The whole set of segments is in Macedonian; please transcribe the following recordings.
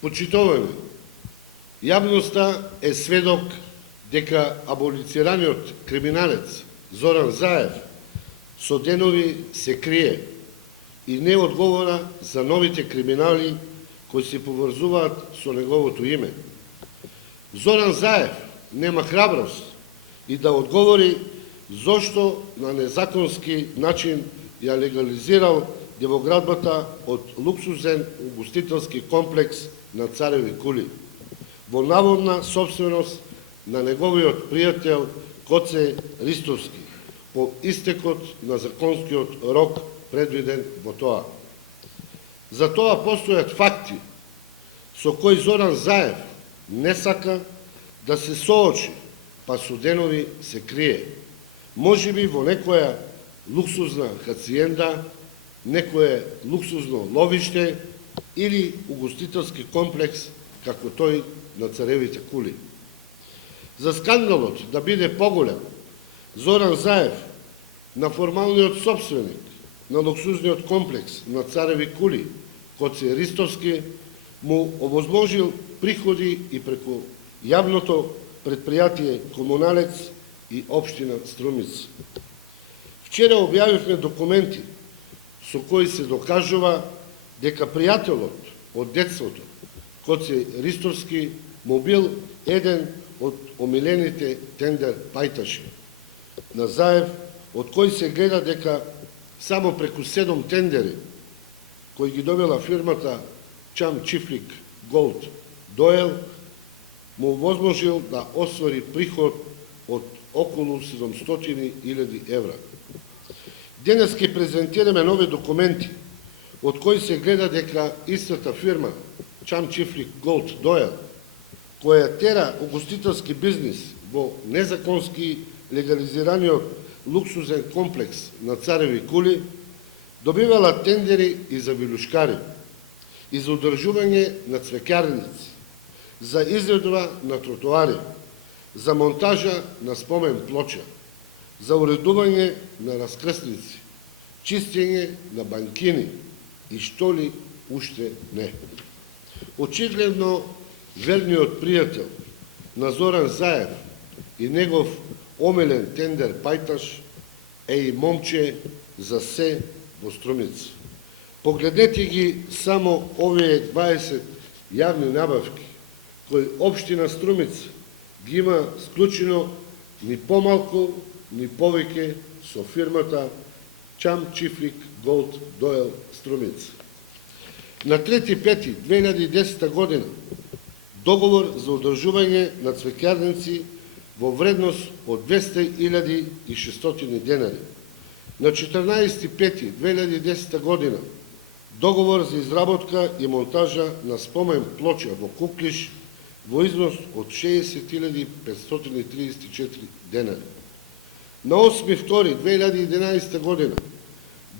Почитувани, јавноста е сведок дека аболицираниот криминалец Зоран Заев со денови се крие и не одговора за новите криминали кои се поврзуваат со неговото име. Зоран Заев нема храброст и да одговори зошто на незаконски начин ја легализирал девоградбата од луксузен угостителски комплекс на Цареви кули, во наводна собственост на неговиот пријател Гоце Ристовски, по истекот на законскиот рок предвиден во тоа. За тоа постојат факти со кои Зоран Заев не сака да се соочи, па со денови се крие. Можеби во некоја луксузна хациенда, некое луксузно ловиште или угостителски комплекс како тој на Царевите кули. За скандалот да биде поголем, Зоран Заев, на формалниот собственик на луксузниот комплекс на Цареви кули, Гоце Ристовски, му овозможил приходи и преку јавното предпријатие Комуналец и општина Струмица. Вчера објавивме документи со кои се докажува дека пријателот од детството, Гоце Ристовски, му бил еден од омилените тендер пајташи на Заев, од кој се гледа дека само преку 7 тендери, кои ги добила фирмата Чам Чифлик Голд Доел, му возможил да освари приход од околу 700.000 евра. Денес ќе презентираме нови документи, од кои се гледа дека истата фирма Чам Чифлик Голд Доел, која тера угостителски бизнис во незаконски легализираниот луксузен комплекс на Цареви кули, добивала тендери и за вилушкари, и за одржување на цвеќарници, за изредба на тротоари, за монтажа на спомен плоча, за уредување на раскрсници, чистење на банкини и што ли уште не. Очигледно, верниот пријател на Зоран Заев и негов омилен тендер пајташ е и момче за се во Струмица. Погледнете ги само овие 20 јавни набавки, кои општина Струмица ги има склучено ни помалку, ни повеќе со фирмата Чам Чифлик Голд Доел Струмица. На 3.5.2010 година договор за одржување на цвеќарници во вредност од 200.600 денари. На 14.5.2010 година договор за изработка и монтажа на спомен плоча во Куклиш во износ од 60.534 денари. На 8.2.2011 година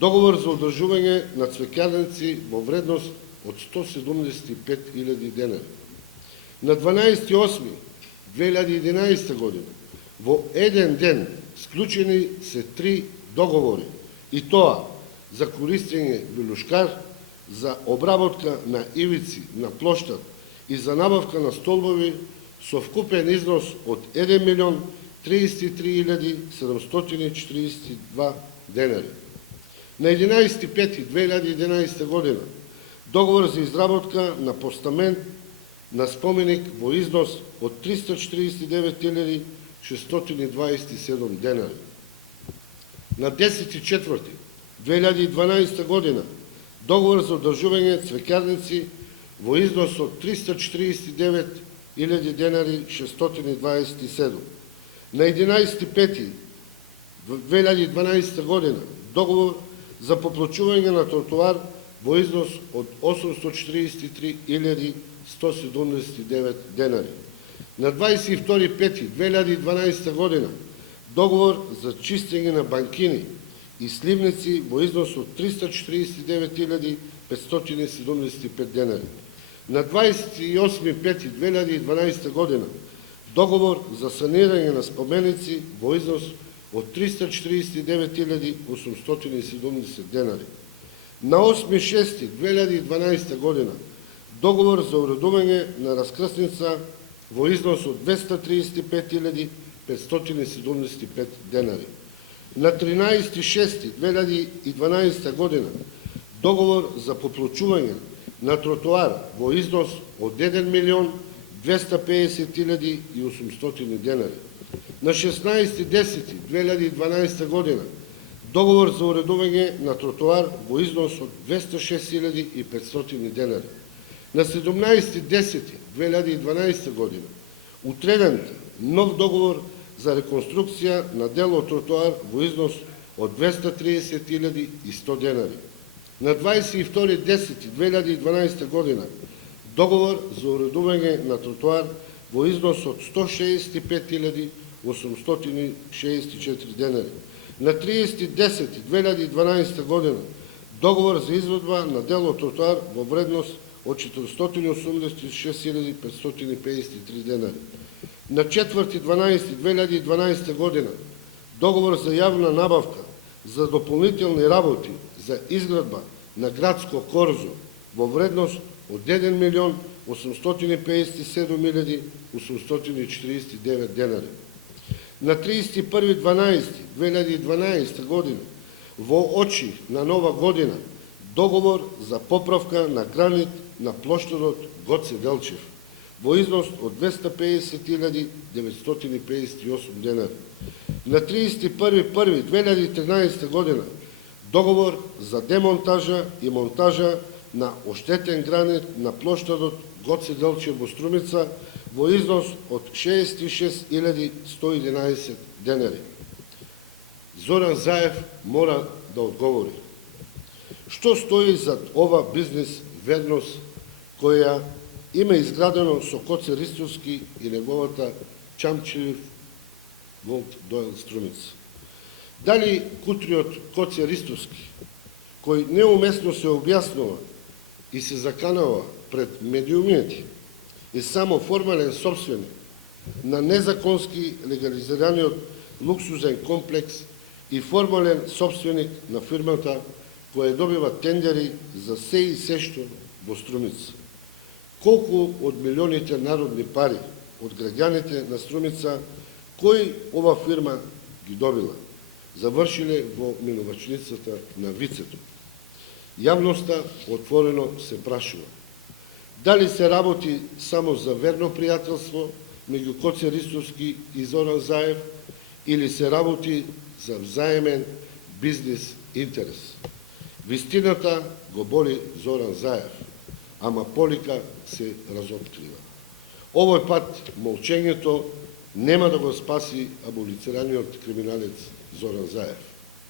договор за одржување на цвеќарници во вредност од 175.000 денари. На 12.8.2011 година во еден ден склучени се 3 договори, и тоа за користење вилушкар, за обработка на ивици на плоштад и за набавка на столбови со вкупен износ од 1.033.742 денари. На 11.5.2011 година договор за изработка на постамент на споменик во износ од 349.627 денари. На 10.4.2012 година договор за одржување цвеќарници во износ од 349.000 денари 627. На 11.5.2012 година договор за поплочување на тротоар во износ од 843.179 денари. На 22.5.2012 година договор за чистење на банкини и сливници во износ од 349.575 денари. На 28.5.2012 година договор за санирање на споменици во износ од 349.870 денари. На 8.6.2012 година договор за уредување на раскрсница во износ од 235.575 денари. На 13.6.2012 година договор за поплочување на тротоар во износ од 1.250.800 денари. На 16.10.2012 година договор за уредување на тротоар во износ од 206.500 денари. На 17.10.2012 година утреден нов договор за реконструкција на дел од тротоар во износ од 230.100 денари. На 22.10.2012 година договор за уредување на тротоар во износ од 165.864 денари. На 30.10.2012 година договор за изведба на дел од тротоар во вредност од 486.553 денари. На 4.12.2012 година договор за јавна набавка за дополнителни работи за изградба на градско корзо во вредност од 1.857.849 денари. На 31.12.2012 година во очи на нова година договор за поправка на гранит на плоштадот Гоце Делчев во износ од 250.958 денари. На 31.1.2013 година договор за демонтажа и монтажа на оштетен гранит на плоштадот Гоце Делчев во Струмица во износ од 66.111 денари. Зоран Заев мора да одговори. Што стои зад ова бизнес верност која има изградено со Коце Ристовски и неговата чамчилив Волт Дойл Струмица? Дали кутриот Коце Ристовски, кој неуместно се објаснува и се заканава пред медиумите, е само формален собственик на незаконски легализираниот луксузен комплекс и формален собственик на фирмата која добива тендери за се и се што во Струмица? Колку од милионите народни пари од граѓаните на Струмица кој ова фирма ги добила, завршиле во минувачницата на Вицето? Јавноста отворено се прашува. Дали се работи само за верно пријателство меѓу Коце Ристовски и Зоран Заев или се работи за взаемен бизнес интерес? Вистината го боли Зоран Заев, ама полика се разоткрива. Овој пат молчењето нема да го спаси аболицираниот криминалец Зоран Заев.